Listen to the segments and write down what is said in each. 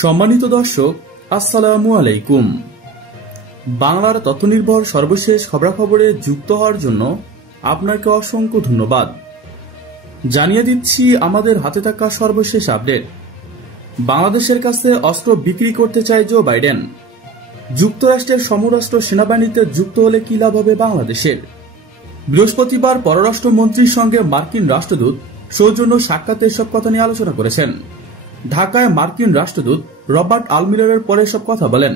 সম্মানিত দর্শক, আসসালামু আলাইকুম। বাংলার তথ্যনির্ভর সর্বশেষ খবরাখবরে যুক্ত হওয়ার জন্য আপনাকে অসংখ্য ধন্যবাদ। জানিয়ে দিচ্ছি আমাদের হাতে থাকা সর্বশেষ আপডেট। বাংলাদেশের কাছে অস্ত্র বিক্রি করতে চায় জো বাইডেন। যুক্তরাষ্ট্রের সমরাষ্ট্র সেনাবাহিনীতে যুক্ত হলে কি লাভ হবে বাংলাদেশের? বৃহস্পতিবার পররাষ্ট্রমন্ত্রীর সঙ্গে মার্কিন রাষ্ট্রদূত সৌজন্য সাক্ষাতে এসব কথা নিয়ে আলোচনা করেছেন। ঢাকায় মার্কিন রাষ্ট্রদূত রবার্ট আলমিরারের পরে সব কথা বলেন।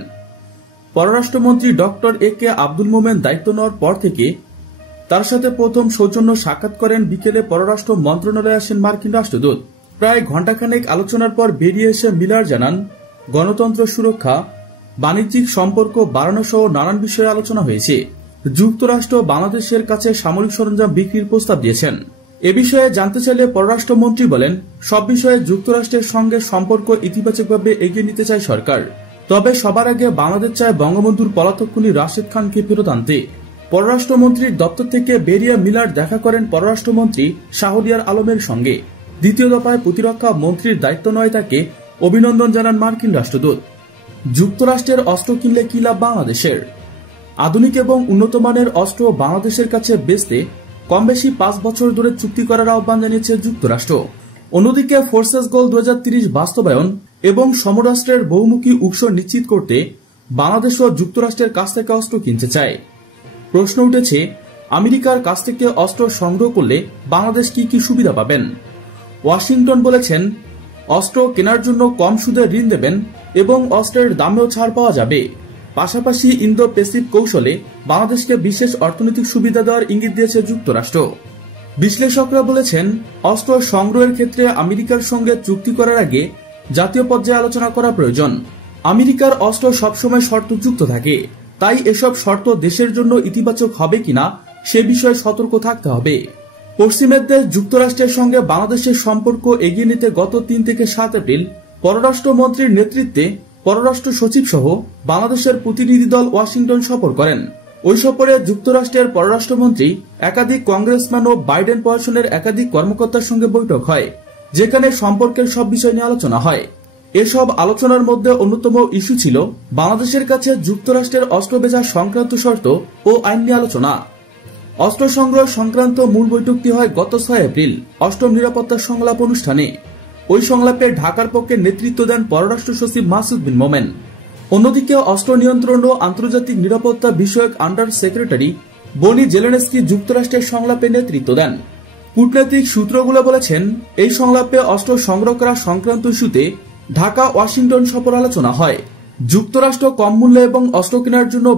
পররাষ্ট্রমন্ত্রী ডক্টর এ কে আব্দুল মোমেন দায়িত্ব নেওয়ার পর থেকে তার সাথে প্রথম সৌজন্য সাক্ষাৎ করেন। বিকেলে পররাষ্ট্র মন্ত্রণালয়ে আসেন মার্কিন রাষ্ট্রদূত। প্রায় ঘণ্টাখানেক আলোচনার পর বেরিয়ে এসে মিলার জানান, গণতন্ত্র সুরক্ষা, বাণিজ্যিক সম্পর্ক বাড়ানো সহ নানান বিষয়ে আলোচনা হয়েছে। যুক্তরাষ্ট্র বাংলাদেশের কাছে সামরিক সরঞ্জাম বিক্রির প্রস্তাব দিয়েছেন। এ বিষয়ে জানতে চাইলে পররাষ্ট্রমন্ত্রী বলেন, সব বিষয়ে যুক্তরাষ্ট্রের সঙ্গে সম্পর্ক ইতিবাচকভাবে এগিয়ে নিতে চায় সরকার। তবে সবার আগে বাংলাদেশ চায় বঙ্গবন্ধুর পলাতক খুনি রাশেদ খানকে ফেরত আনতে। পররাষ্ট্রমন্ত্রীর দপ্তর থেকে বেরিয়ে মিলার দেখা করেন পররাষ্ট্রমন্ত্রী শাহরিয়ার আলমের সঙ্গে। দ্বিতীয় দফায় প্রতিরক্ষা মন্ত্রীর দায়িত্ব নয় তাকে অভিনন্দন জানান মার্কিন রাষ্ট্রদূত। যুক্তরাষ্ট্রের অস্ত্র কিনলে কি লাভ বাংলাদেশের? আধুনিক এবং উন্নত মানের অস্ত্র বাংলাদেশের কাছে বেচতে কম বেশি 5 বছর ধরে চুক্তি করার আহ্বান জানিয়েছে যুক্তরাষ্ট্র। অন্যদিকে ফোর্সেস গোল 2030 বাস্তবায়ন এবং সমরাষ্ট্রের বহুমুখী উৎস নিশ্চিত করতে বাংলাদেশ ও যুক্তরাষ্ট্রের কাছ থেকে অস্ত্র কিনতে চায়। প্রশ্ন উঠেছে, আমেরিকার কাছ থেকে অস্ত্র সংগ্রহ করলে বাংলাদেশ কি কি সুবিধা পাবেন? ওয়াশিংটন বলেছেন, অস্ত্র কেনার জন্য কম সুদে ঋণ দেবেন এবং অস্ত্রের দামেও ছাড় পাওয়া যাবে। পাশাপাশি ইন্দো প্যাসিফিক কৌশলে বাংলাদেশকে বিশেষ অর্থনৈতিক সুবিধা দেওয়ার ইঙ্গিত দিয়েছে যুক্তরাষ্ট্র। বিশ্লেষকরা বলেছেন, অস্ত্র সংগ্রহের ক্ষেত্রে আমেরিকার সঙ্গে চুক্তি করার আগে জাতীয় পর্যায়ে আলোচনা করা প্রয়োজন। আমেরিকার অস্ত্র সবসময় শর্তযুক্ত থাকে, তাই এসব শর্ত দেশের জন্য ইতিবাচক হবে কিনা সে বিষয়ে সতর্ক থাকতে হবে। পশ্চিমের দেশ যুক্তরাষ্ট্রের সঙ্গে বাংলাদেশের সম্পর্ক এগিয়ে নিতে গত 3 থেকে 7 এপ্রিল পররাষ্ট্রমন্ত্রীর নেতৃত্বে পররাষ্ট্র সচিব সহ বাংলাদেশের প্রতিনিধি দল ওয়াশিংটন সফর করেন। ওই সফরে যুক্তরাষ্ট্রের পররাষ্ট্রমন্ত্রী, একাধিক কংগ্রেসম্যান ও বাইডেন প্রশাসনের একাধিক কর্মকর্তার সঙ্গে বৈঠক হয়, যেখানে সম্পর্কের সব বিষয় নিয়ে আলোচনা হয়। এসব আলোচনার মধ্যে অন্যতম ইস্যু ছিল বাংলাদেশের কাছে যুক্তরাষ্ট্রের অস্ত্র বেচা সংক্রান্ত শর্ত ও আইন নিয়ে আলোচনা। অস্ত্র সংগ্রহ সংক্রান্ত মূল বৈঠকটি হয় গত 6 এপ্রিল 8ম নিরাপত্তা সংলাপ অনুষ্ঠানে। ওই সংলাপে ঢাকার পক্ষে নেতৃত্ব দেন পররাষ্ট্র সচিব মাসুদ বিন মোমেন। অন্যদিকে অস্ত্র নিয়ন্ত্রণ ও আন্তর্জাতিক নিরাপত্তা বিষয়ক আন্ডার সেক্রেটারি বনি জেলেনস্কি যুক্তরাষ্ট্রের সংলাপে নেতৃত্ব দেন। কূটনৈতিক সূত্রগুলো বলেছেন, এই সংলাপে অস্ত্র সংগ্রহ করা সংক্রান্ত ইস্যুতে ঢাকা ওয়াশিংটন সফর আলোচনা হয়। যুক্তরাষ্ট্র কম মূল্যে এবং অস্ত্র কেনার জন্য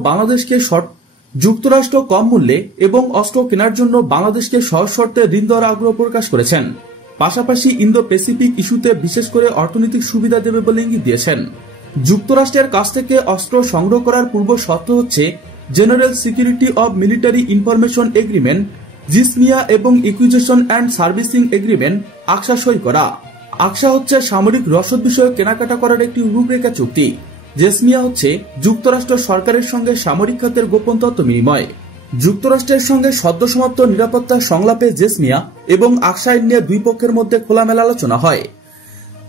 বাংলাদেশকে সহজ শর্তে ঋণ দেওয়ার আগ্রহ প্রকাশ করেছেন। পাশাপাশি ইন্দো প্যাসিফিক ইস্যুতে বিশেষ করে অর্থনৈতিক সুবিধা দেবে বলে ইঙ্গিত দিয়েছেন। যুক্তরাষ্ট্রের কাছ থেকে অস্ত্র সংগ্রহ করার পূর্ব শর্ত হচ্ছে general security of military information agreement GSOMIA এবং acquisition and servicing agreement ACSA সই করা। আকসা হচ্ছে সামরিক রসদ বিষয়ে কেনাকাটা করার একটি রূপরেখা চুক্তি। জেসমিয়া হচ্ছে যুক্তরাষ্ট্র সরকারের সঙ্গে সামরিক খাতের গোপন তথ্য বিনিময়। যুক্তরাষ্ট্রের সঙ্গে সদ্য সমাপ্ত নিরাপত্তা সংলাপে জেসমিয়া এবং আকসা আইন নিয়ে দুই পক্ষের মধ্যে খোলামেলা আলোচনা হয়।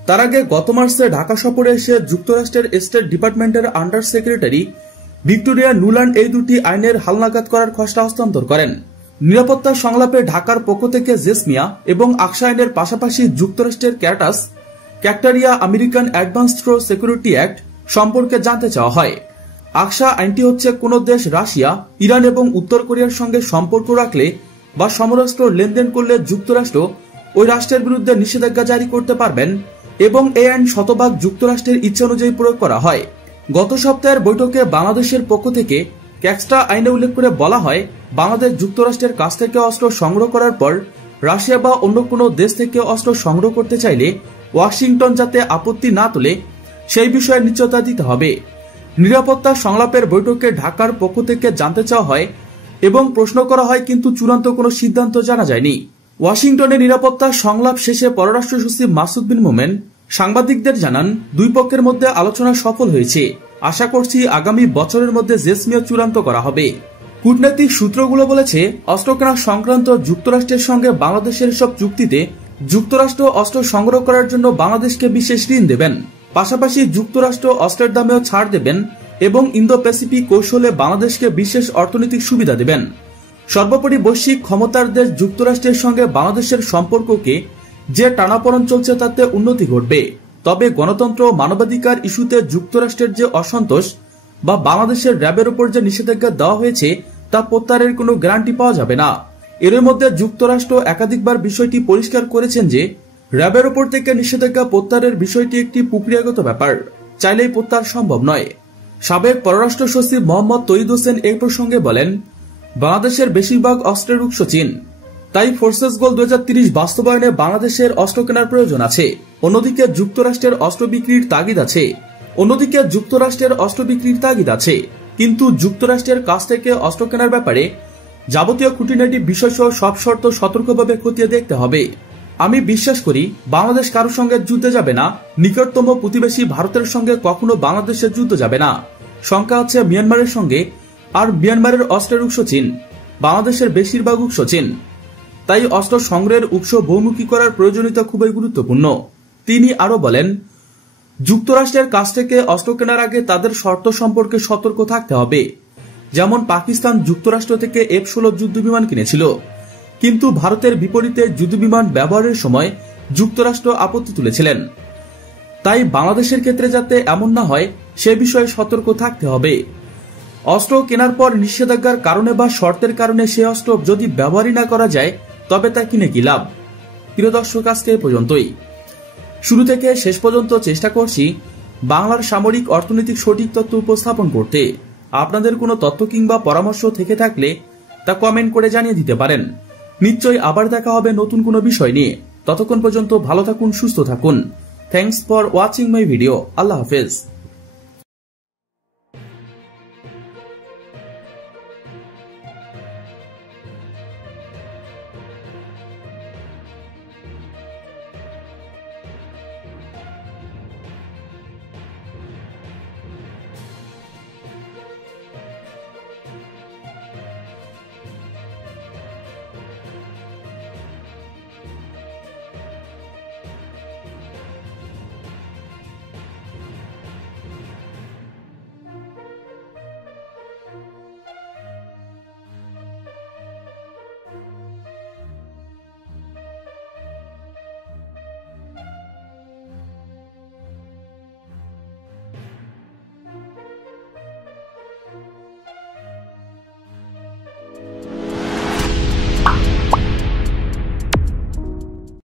তার আগে গত মার্চে ঢাকা সফরে এসে যুক্তরাষ্ট্রের স্টেট ডিপার্টমেন্টের আন্ডার সেক্রেটারি ভিক্টোরিয়া নুল্যান্ড এই দুটি আইনের হালনাগাদ করার খসড়া হস্তান্তর করেন। নিরাপত্তা সংলাপে ঢাকার পক্ষ থেকে জেসমিয়া এবং আকসা আইনের পাশাপাশি যুক্তরাষ্ট্রের ক্যাকটারিয়া American advanced through security act সম্পর্কে জানতে চাওয়া হয়। আকসা আইনটি হচ্ছে কোন দেশ রাশিয়া, ইরান এবং উত্তর কোরিয়ার সঙ্গে সম্পর্ক রাখলে বা সমরাস্ত্র লেনদেন করলে যুক্তরাষ্ট্র ওই রাষ্ট্রের বিরুদ্ধে নিষেধাজ্ঞা জারি করতে পারবেন এবং এই আইন শতভাগ যুক্তরাষ্ট্রের ইচ্ছা অনুযায়ী প্রয়োগ করা হয়। গত সপ্তাহের বৈঠকে বাংলাদেশের পক্ষ থেকে ক্যাকস্টা আইনে উল্লেখ করে বলা হয়, বাংলাদেশ যুক্তরাষ্ট্রের কাছ থেকে অস্ত্র সংগ্রহ করার পর রাশিয়া বা অন্য কোনো দেশ থেকে অস্ত্র সংগ্রহ করতে চাইলে ওয়াশিংটন যাতে আপত্তি না তোলে সেই বিষয়ে নিশ্চয়তা দিতে হবে। নিরাপত্তা সংলাপের বৈঠকে ঢাকার পক্ষ থেকে জানতে চাওয়া হয় এবং প্রশ্ন করা হয়, কিন্তু চূড়ান্ত কোনো সিদ্ধান্ত জানা যায়নি। ওয়াশিংটনে নিরাপত্তা সংলাপ শেষে পররাষ্ট্র সচিব মাসুদ বিন মোমেন সাংবাদিকদের জানান, দুই পক্ষের মধ্যে আলোচনা সফল হয়েছে। আশা করছি আগামী বছরের মধ্যে জেসমিয়া চূড়ান্ত করা হবে। কূটনৈতিক সূত্রগুলো বলেছে, অস্ত্র কেনা সংক্রান্ত যুক্তরাষ্ট্রের সঙ্গে বাংলাদেশের সব চুক্তিতে যুক্তরাষ্ট্র অস্ত্র সংগ্রহ করার জন্য বাংলাদেশকে বিশেষ ঋণ দেবেন। পাশাপাশি যুক্তরাষ্ট্র অস্ত্রের দামেও ছাড় দেবেন এবং ইন্দো প্যাসিফিক কৌশলে বাংলাদেশকে বিশেষ অর্থনৈতিক সুবিধা দেবেন। সর্বোপরি বৈশ্বিক ক্ষমতার দেশ যুক্তরাষ্ট্রের সঙ্গে বাংলাদেশের সম্পর্ককে যে টানাপোড়েন চলছে তাতে উন্নতি ঘটবে। তবে গণতন্ত্র ও মানবাধিকার ইস্যুতে যুক্তরাষ্ট্রের যে অসন্তোষ বা বাংলাদেশের র্যাবের উপর যে নিষেধাজ্ঞা দেওয়া হয়েছে তা প্রত্যাহারের কোনো গ্যারান্টি পাওয়া যাবে না। এর মধ্যে যুক্তরাষ্ট্র একাধিকবার বিষয়টি পরিষ্কার করেছেন যে র্যাবের উপর থেকে নিষেধাজ্ঞা প্রত্যাহারের বিষয়টি একটি প্রক্রিয়াগত ব্যাপার, চাইলেই প্রত্যাহার সম্ভব নয়। সাবেক পররাষ্ট্র সচিব মোহাম্মদ তৌহিদ হোসেন এই প্রসঙ্গে বলেন, বাংলাদেশের বেশিরভাগ অস্ত্রের উৎস চীন, তাই ফোর্সেস গোল 2030 বাস্তবায়নে বাংলাদেশের অস্ত্র কেনার প্রয়োজন আছে। অন্যদিকে যুক্তরাষ্ট্রের অস্ত্র বিক্রির তাগিদ আছে, কিন্তু যুক্তরাষ্ট্রের কাছ থেকে অস্ত্র কেনার ব্যাপারে যাবতীয় খুঁটিনাটি বিষয়সহ সব শর্ত সতর্কভাবে খতিয়ে দেখতে হবে। আমি বিশ্বাস করি বাংলাদেশ কারোর সঙ্গে যুদ্ধে যাবে না। নিকটতম প্রতিবেশী ভারতের সঙ্গে কখনো বাংলাদেশের যুদ্ধ যাবে না। শঙ্কা আছে মিয়ানমারের সঙ্গে, আর মিয়ানমারের অস্ত্রের উৎস চীন, বাংলাদেশের বেশিরভাগ উৎস চীন। তাই অস্ত্র সংগ্রহের উৎস বহুমুখী করার প্রয়োজনীয়তা খুবই গুরুত্বপূর্ণ। তিনি আরো বলেন, যুক্তরাষ্ট্রের কাছ থেকে অস্ত্র কেনার আগে তাদের শর্ত সম্পর্কে সতর্ক থাকতে হবে। যেমন পাকিস্তান যুক্তরাষ্ট্র থেকে F-16 যুদ্ধবিমান কিনেছিল, কিন্তু ভারতের বিপরীতে যুদ্ধবিমান ব্যবহারের সময় যুক্তরাষ্ট্র আপত্তি তুলেছিলেন। তাই বাংলাদেশের ক্ষেত্রে যাতে এমন না হয় সে বিষয়ে সতর্ক থাকতে হবে। অস্ত্র কেনার পর নিষেধাজ্ঞার কারণে বা শর্তের কারণে সে অস্ত্র যদি ব্যবহারই না করা যায় তবে তা কিনে কি লাভ? প্রিয় দর্শক, আজকে এ পর্যন্তই। শুরু থেকে শেষ পর্যন্ত চেষ্টা করছি বাংলার সামরিক অর্থনৈতিক সঠিক তথ্য উপস্থাপন করতে। আপনাদের কোনো তথ্য কিংবা পরামর্শ থেকে থাকলে তা কমেন্ট করে জানিয়ে দিতে পারেন। নিশ্চয়ই আবার দেখা হবে নতুন কোনো বিষয় নিয়ে। ততক্ষণ পর্যন্ত ভালো থাকুন, সুস্থ থাকুন। Thanks for watching my video. আল্লাহ হাফেজ।